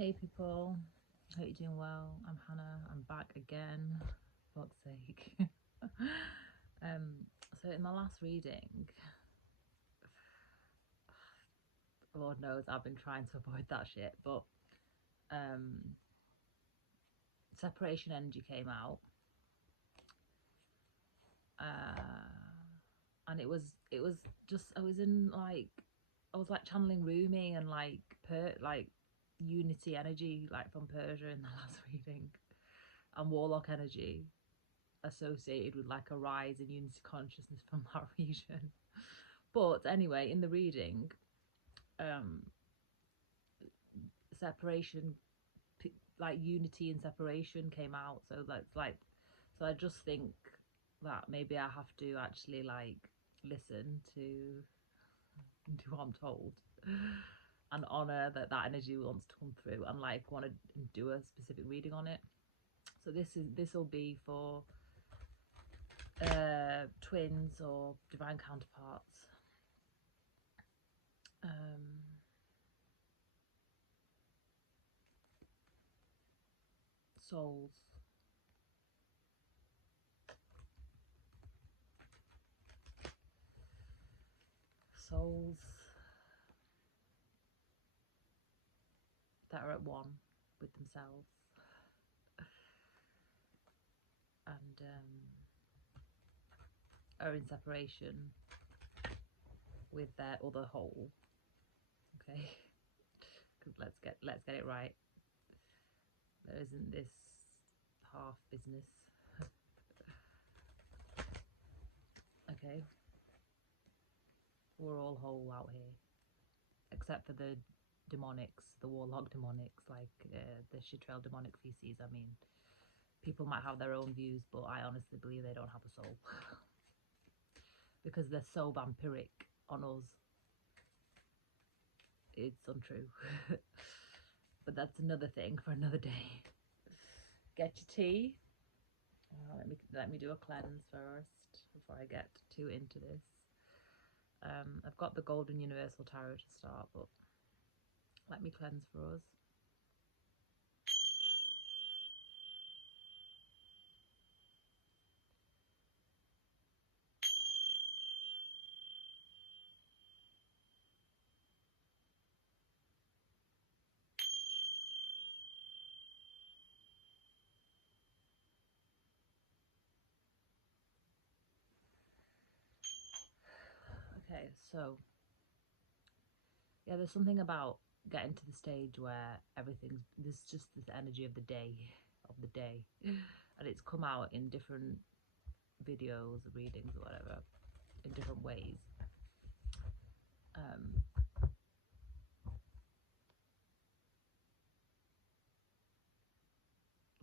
Hey people, hope you're doing well. I'm Hannah. I'm back again. For fuck's sake. So in my last reading, Lord knows I've been trying to avoid that shit, but separation energy came out, and it was just I was like channeling Rumi and like unity energy like from Persia in the last reading, and warlock energy associated with like a rise in unity consciousness from that region. But anyway, in the reading, separation, like unity and separation came out. So so I just think that maybe I have to actually like listen to what I'm told and honor that energy wants to come through and like want to do a specific reading on it. So this will be for twins or divine counterparts, souls, that are at one with themselves and are in separation with their other whole. Okay, because let's get it right. There isn't this half business. Okay, we're all whole out here, except for the demonics, the warlock demonics, like the Chitrail demonic feces. I mean, people might have their own views, but I honestly believe they don't have a soul because they're so vampiric on us. It's untrue. But that's another thing for another day. Get your tea. Let me do a cleanse first before I get too into this. I've got the Golden Universal Tarot to start, but let me cleanse for us. Okay, so yeah, there's something about getting to the stage where there's just this energy of the day, and it's come out in different videos, readings, or whatever, in different ways.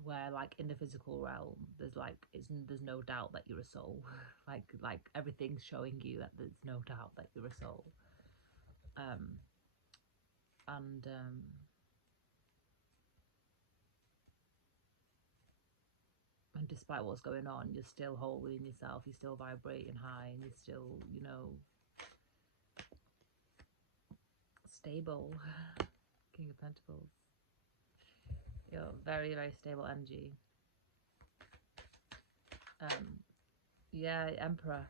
Where like in the physical realm, there's no doubt that you're a soul. like everything's showing you that there's no doubt that you're a soul. And despite what's going on, you're still whole within yourself, you're still vibrating high, and you're still, stable. King of Pentacles. You're very, very stable energy. Yeah, Emperor.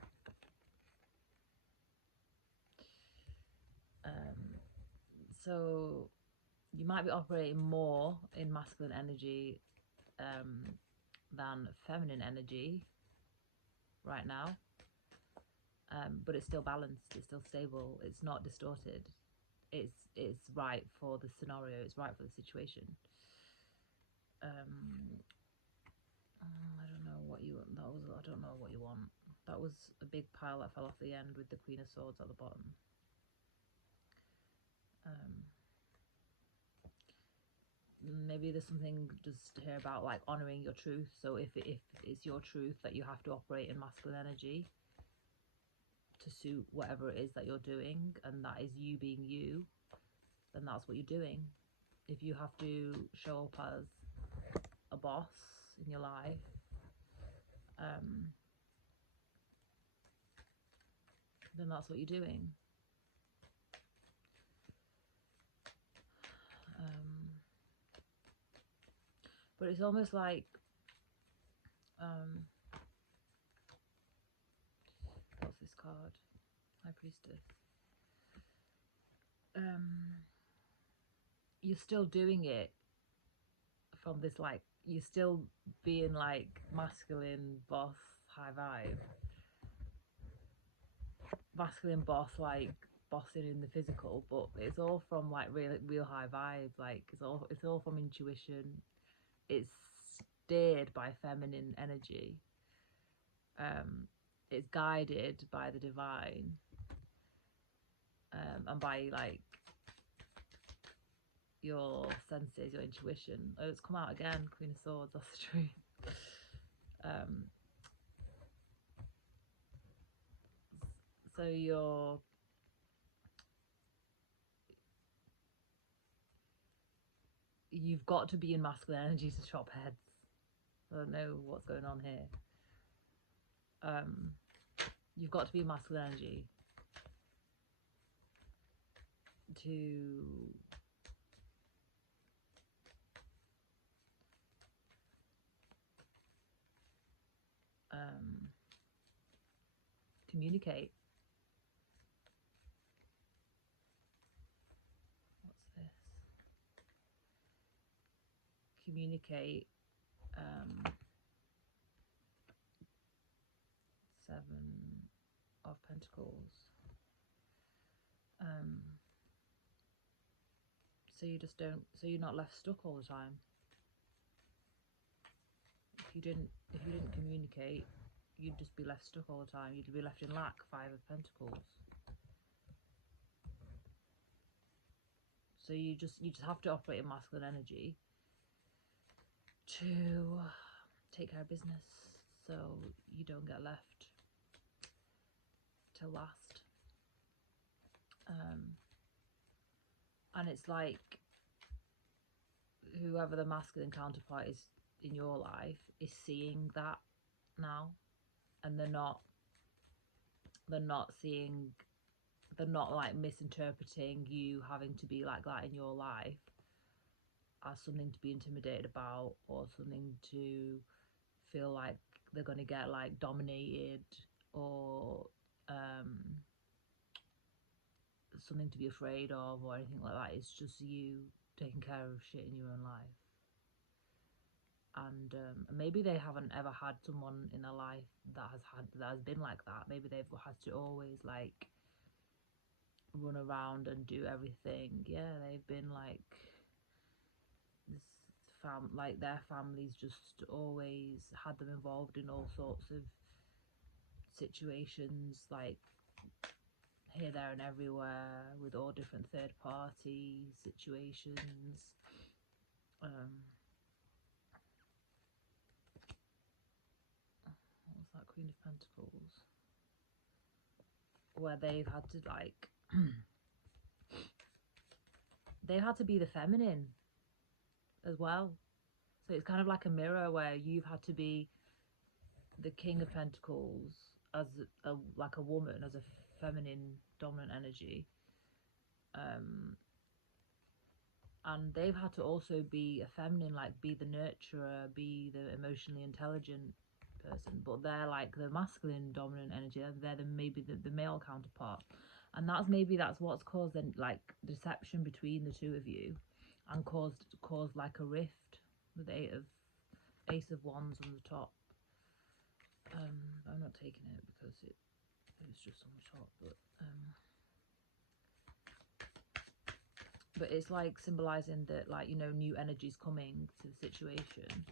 So you might be operating more in masculine energy than feminine energy right now, but it's still balanced, it's still stable, it's not distorted, it's right for the scenario, it's right for the situation. I don't know what you want. I don't know what you want. That was a big pile that fell off the end with the Queen of Swords at the bottom. Maybe there's something just here about like honoring your truth. So if it's your truth that you have to operate in masculine energy to suit whatever it is that you're doing, and that is you being you, then that's what you're doing. If you have to show up as a boss in your life, then that's what you're doing. But it's almost like what's this card? High Priestess. You're still doing it from this, like, you're still being like masculine boss, high vibe, masculine boss, like bossing in the physical, but it's all from like real high vibe. Like it's all from intuition. It's steered by feminine energy. It's guided by the divine, and by like your senses, your intuition. Oh, it's come out again, Queen of Swords. That's true. So you've got to be in masculine energy to chop heads. I don't know what's going on here. You've got to be in masculine energy to communicate. What's this? Communicate. 7 of Pentacles. So you just don't. So you're not left stuck all the time. If you didn't communicate, you'd just be left stuck all the time. You'd be left in lack. 5 of Pentacles. So you just have to operate in masculine energy to take care of business, so you don't get left to last. And it's like whoever the masculine counterpart is in your life is seeing that now, and they're not seeing, they're not like misinterpreting you having to be like that in your life as something to be intimidated about, or something to feel like they're going to get like dominated, or something to be afraid of, or anything like that. It's just you taking care of shit in your own life. And maybe they haven't ever had someone in their life that has been like that. Maybe they've had to always like run around and do everything. Yeah, they've been like this like their families just always had them involved in all sorts of situations, like here, there and everywhere, with all different third party situations. What was that? Queen of Pentacles. Where they've had to like they had to be the feminine as well. So it's kind of like a mirror where you've had to be the King of Pentacles as like a woman, as a feminine dominant energy, and they've had to also be a feminine, like be the nurturer, be the emotionally intelligent person, but they're like the masculine dominant energy. They're maybe the male counterpart, and that's what's caused then like deception between the two of you, and caused like a rift with Ace of Wands on the top. I'm not taking it because it's just on the top, but it's like symbolizing that, like, you know, new energy's coming to the situation.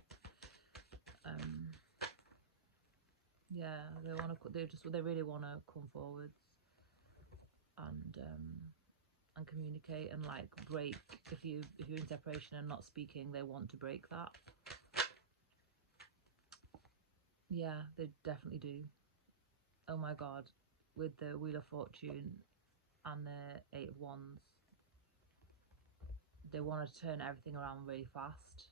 Yeah, they really want to come forwards and communicate and like break. If you're in separation and not speaking, they want to break that. Yeah, they definitely do. Oh my god, with the Wheel of Fortune and the 8 of Wands, they want to turn everything around really fast.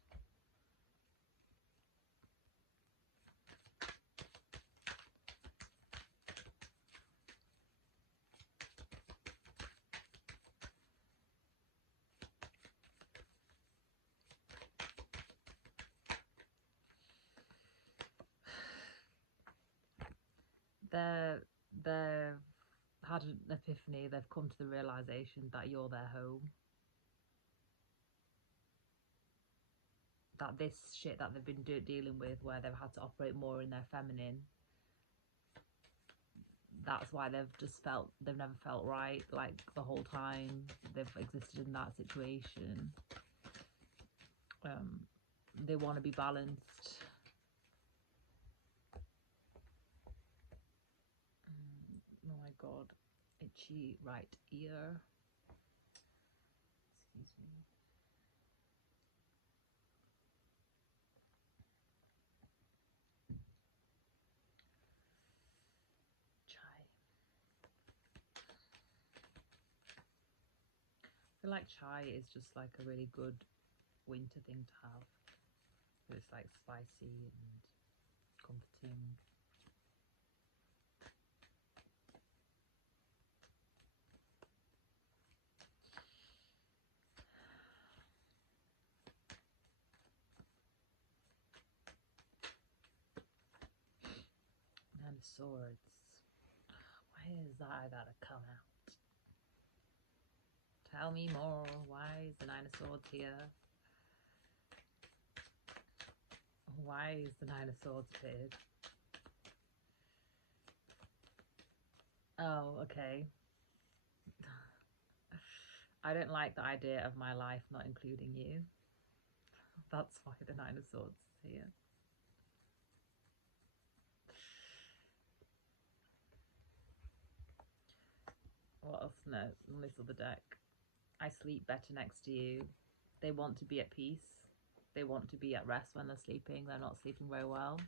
they've had an epiphany. They've come to the realization that you're their home. That this shit that they've been dealing with, where they've had to operate more in their feminine, that's why they've never felt right, like the whole time they've existed in that situation. They want to be balanced. Oh my god, itchy right ear. Excuse me. Chai. I feel like chai is just like a really good winter thing to have. It's like spicy and comforting. And swords. Why is that I gotta come out? Tell me more. Why is the Nine of Swords here? Why is the Nine of Swords appeared? Oh, okay. I don't like the idea of my life not including you. That's why the Nine of Swords is here. What else? No, on this other deck. I sleep better next to you. They want to be at peace. They want to be at rest when they're sleeping. They're not sleeping very well.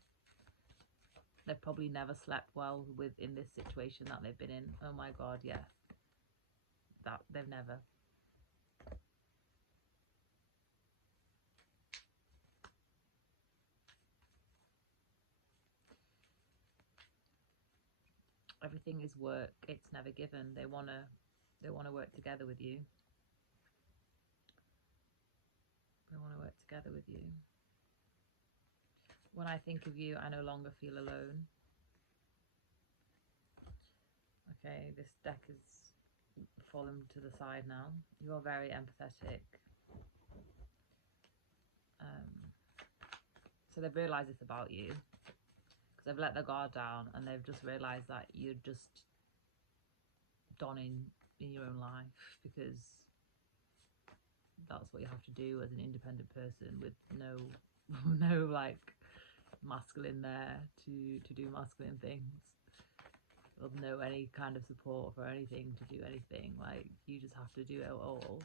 They've probably never slept well in this situation that they've been in. Oh my god, yes. That they've never. Everything is work. It's never given. They wanna work together with you. They want to work together with you. When I think of you, I no longer feel alone. Okay, this deck is fallen to the side now. You are very empathetic. So they've realised this about you. Because they've let their guard down and they've just realised that you're just donning in your own life because that's what you have to do as an independent person with no like masculine there to do masculine things, or no any kind of support for anything to do anything. Like you just have to do it all,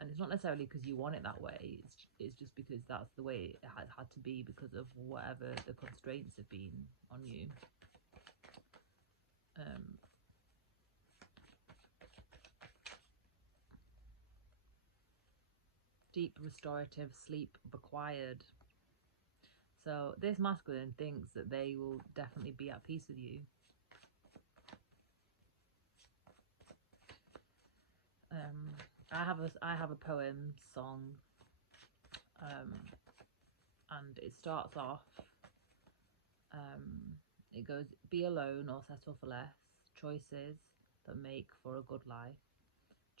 and it's not necessarily because you want it that way. It's just because that's the way it had to be because of whatever the constraints have been on you. Deep restorative sleep required. So this masculine thinks that they will definitely be at peace with you. I have a poem song, and it starts off. It goes, be alone or settle for less. Choices that make for a good life.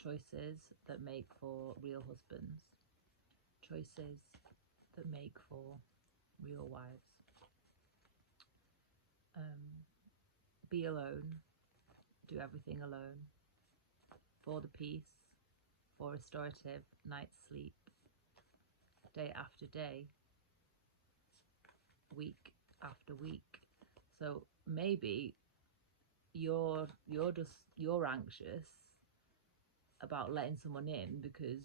Choices that make for real husbands. Choices that make for real wives. Be alone. Do everything alone. For the peace. For restorative night's sleep. Day after day. Week after week. So maybe you're anxious about letting someone in because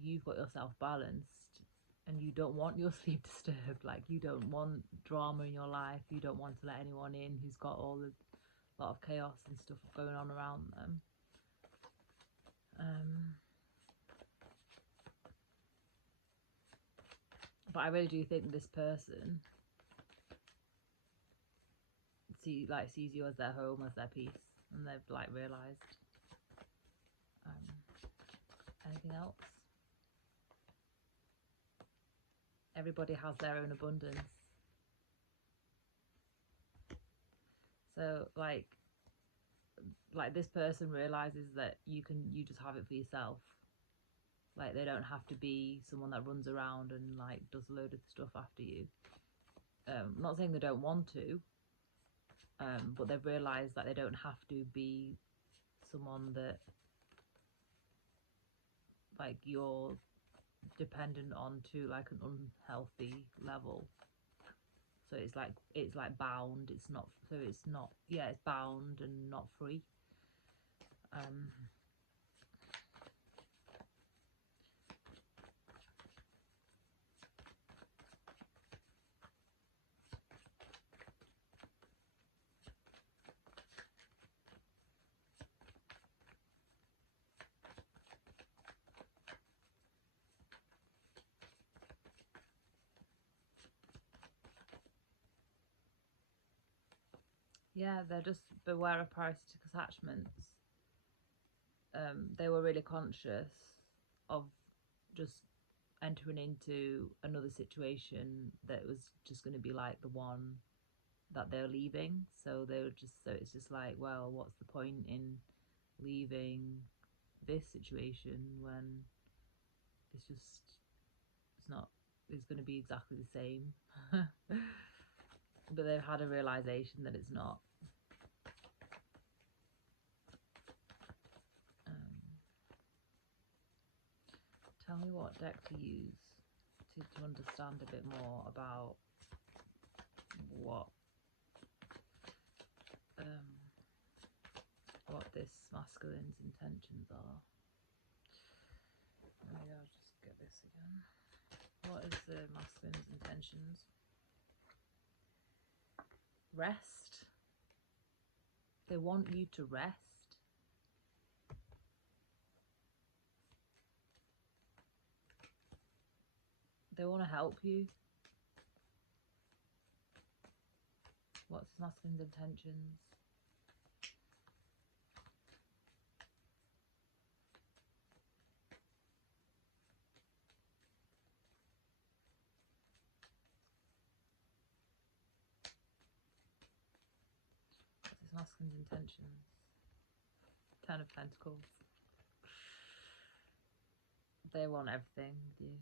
you've got yourself balanced and you don't want your sleep disturbed. Like you don't want drama in your life. You don't want to let anyone in who's got a lot of chaos and stuff going on around them. But I really do think this person sees you as their home, as their peace, and they've like realised. Anything else? Everybody has their own abundance. So like this person realizes that you just have it for yourself. Like they don't have to be someone that runs around and like does a load of stuff after you. I'm not saying they don't want to, but they've realized that they don't have to be someone that like you're dependent on to like an unhealthy level. So it's like bound. It's not. So it's not. Yeah, it's bound and not free. Yeah, they're just beware of parasitic attachments. They were really conscious of just entering into another situation that was just going to be like the one that they're leaving. So they were just, so it's just like, well, what's the point in leaving this situation when it's going to be exactly the same. But they've had a realization that it's not. Tell me what deck to use to understand a bit more about what this masculine's intentions are. Maybe I'll just get this again. What is the masculine's intentions? Rest. They want you to rest. They want to help you. What's masculine's intentions? What's his masculine's intentions? Ten of Pentacles. They want everything with you.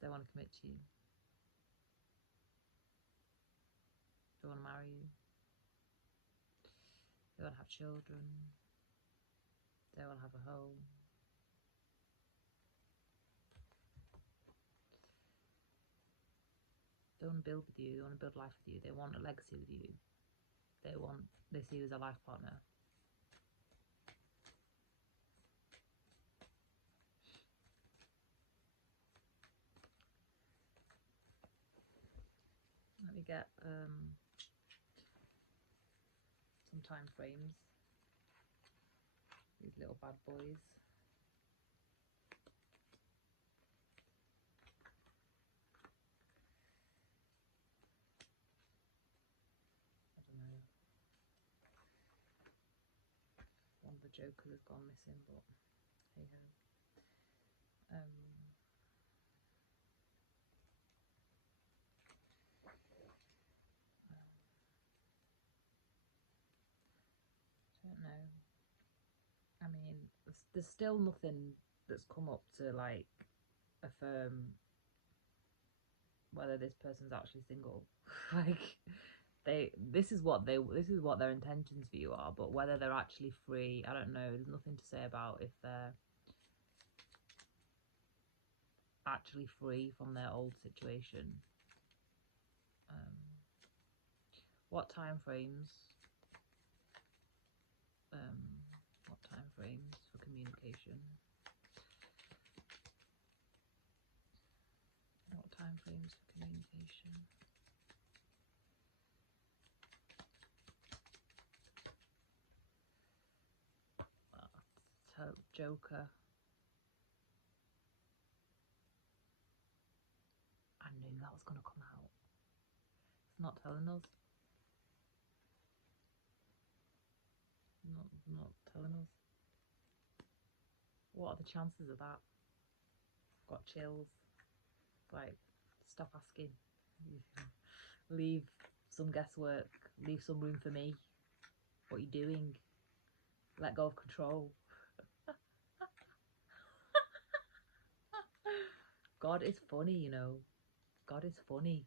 They want to commit to you. They want to marry you. They want to have children. They want to have a home. They want to build with you. They want to build life with you. They want a legacy with you. They see you as a life partner. Let me get some time frames. These little bad boys. I don't know. One of the jokers has gone missing, but hey ho. I don't know. I mean, there's still nothing that's come up to like affirm whether this person's actually single. Like this is what their intentions for you are, but whether they're actually free, I don't know. There's nothing to say about if they're actually free from their old situation. What time frames? What time frames for communication? What time frames for communication? Joker. I knew that was going to come out. It's not telling us. Not telling us. What are the chances of that? Got chills. Like, stop asking. Leave some guesswork. Leave some room for me. what you're doing. Let go of control. God is funny, you know. God is funny.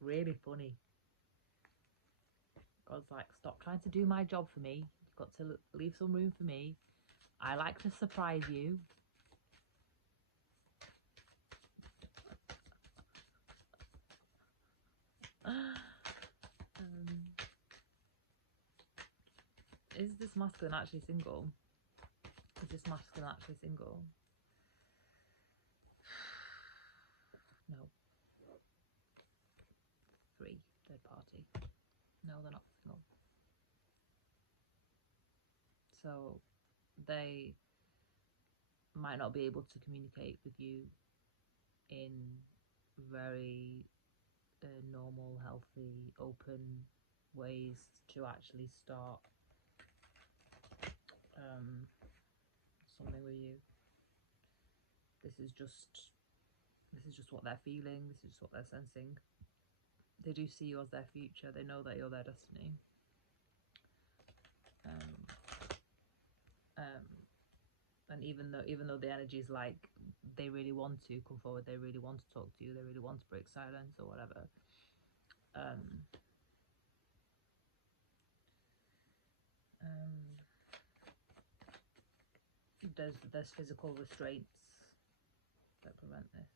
Really funny. God's like, stop trying to do my job for me. You've got to leave some room for me. I like to surprise you. Is this masculine actually single? Is this masculine actually single? No. 3, third party. No, they're not single. So they might not be able to communicate with you in very normal, healthy, open ways to actually start something with you. This is just what they're feeling. This is just what they're sensing. They do see you as their future. They know that you're their destiny. And even though the energy is like they really want to come forward, they really want to talk to you, they really want to break silence or whatever. There's physical restraints that prevent this.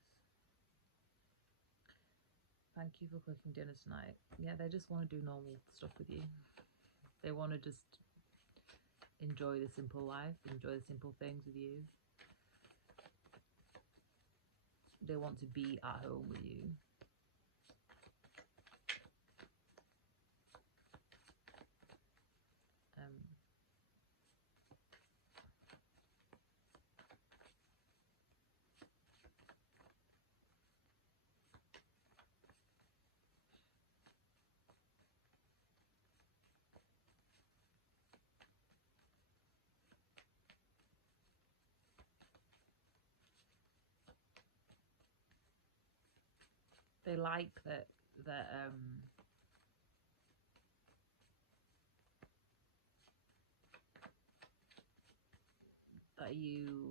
Thank you for cooking dinner tonight. Yeah, they just want to do normal stuff with you. They want to just enjoy the simple life, enjoy the simple things with you. They want to be at home with you. They like that that you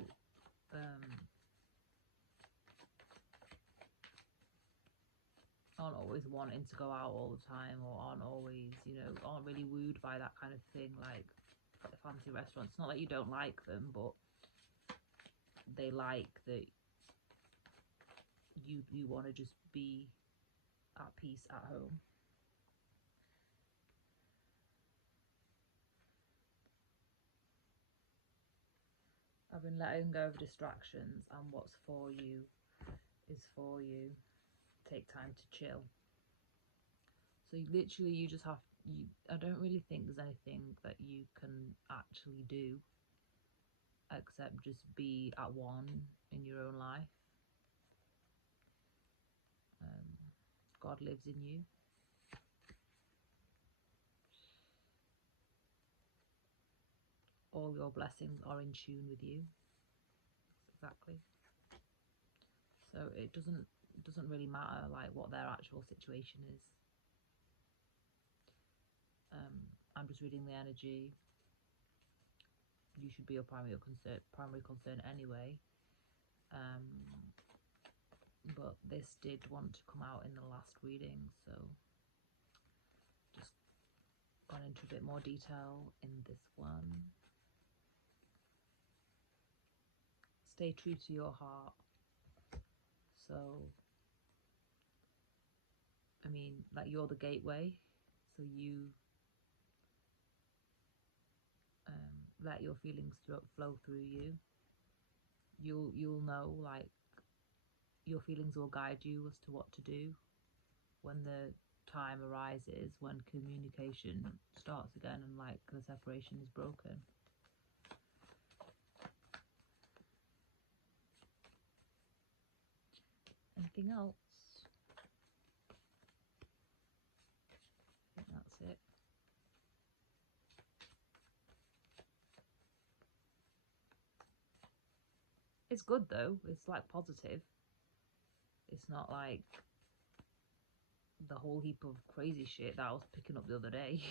aren't always wanting to go out all the time, or aren't always, aren't really wooed by that kind of thing, like fancy restaurants. It's not that you don't like them, but they like that you want to just be at peace at home. I've been letting go of distractions, and what's for you is for you. Take time to chill. So you just have, I don't really think there's anything that you can actually do except just be at one in your own life. God lives in you. All your blessings are in tune with you. Exactly. So it doesn't really matter like what their actual situation is. I'm just reading the energy. You should be your primary concern anyway. But this did want to come out in the last reading, so just gone into a bit more detail in this one. Stay true to your heart. So, I mean, like, you're the gateway, so you let your feelings flow through you. You'll know, like, your feelings will guide you as to what to do when the time arises, when communication starts again and like the separation is broken. Anything else? I think that's it. It's good though. It's like positive. It's not like the whole heap of crazy shit that I was picking up the other day.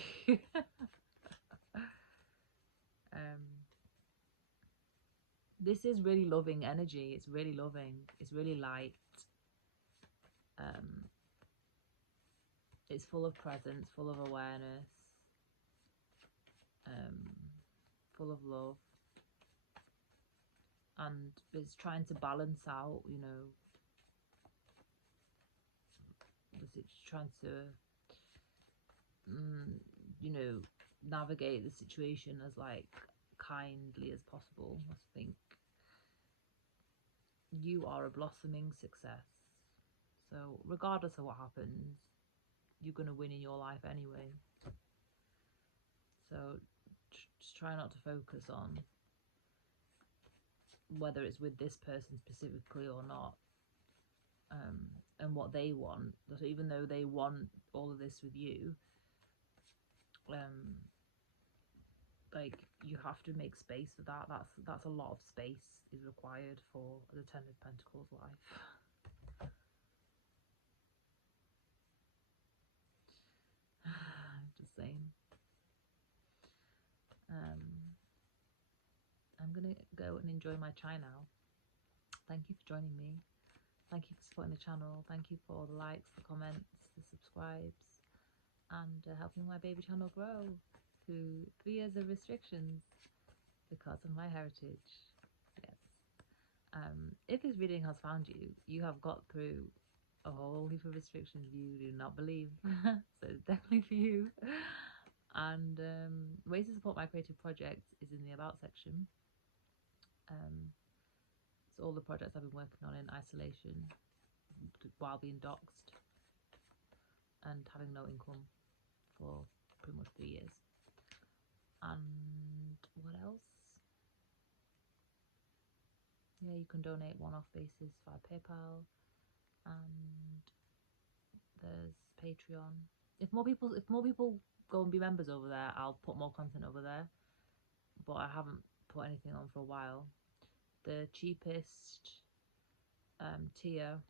This is really loving energy. It's really loving. It's really light. Um, it's full of presence, full of awareness, full of love, and it's trying to balance out, you know, it's trying to, you know, navigate the situation as like kindly as possible. I think you are a blossoming success. So regardless of what happens, you're going to win in your life anyway. So just try not to focus on whether it's with this person specifically or not, and what they want. So even though they want all of this with you, like, you have to make space for that. That's a lot of space is required for the Ten of Pentacles life. Just saying. I'm gonna go and enjoy my chai now. Thank you for joining me. Thank you for supporting the channel. Thank you for the likes, the comments, the subscribes, and helping my baby channel grow through 3 years of restrictions because of my heritage. Yes. If this reading has found you, you have got through a whole heap of restrictions you do not believe. So it's definitely for you. And ways to support my creative projects is in the About section. So all the projects I've been working on in isolation while being doxxed and having no income for pretty much 3 years. And what else? Yeah, you can donate one-off basis via PayPal, and there's Patreon. If more people go and be members over there, I'll put more content over there. But I haven't put anything on for a while. The cheapest tier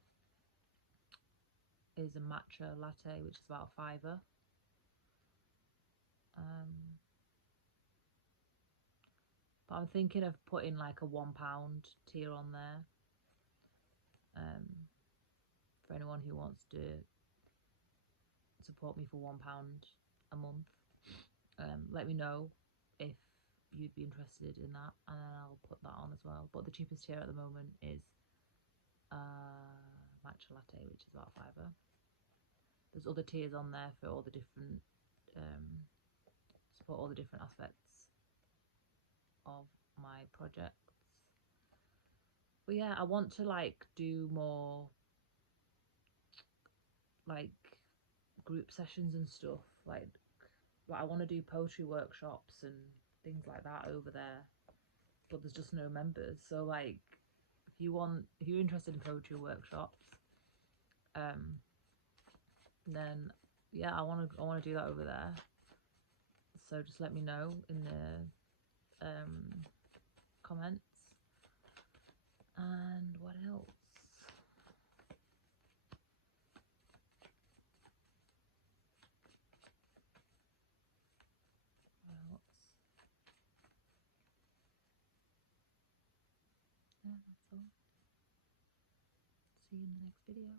is a matcha latte, which is about a £5. But I'm thinking of putting like a £1 tier on there, for anyone who wants to support me for £1 a month. Let me know if you'd be interested in that, and then I'll put that on as well. But the cheapest tier at the moment is matcha latte, which is about £5. There's other tiers on there for all the different support all the different aspects of my projects. But yeah, I want to like do more like group sessions and stuff. Like I want to do poetry workshops and things like that over there, but there's just no members. So like, if you're interested in poetry workshops, then yeah, I want to do that over there. So just let me know in the comments. And what else? Yeah, that's all. See you in the next video.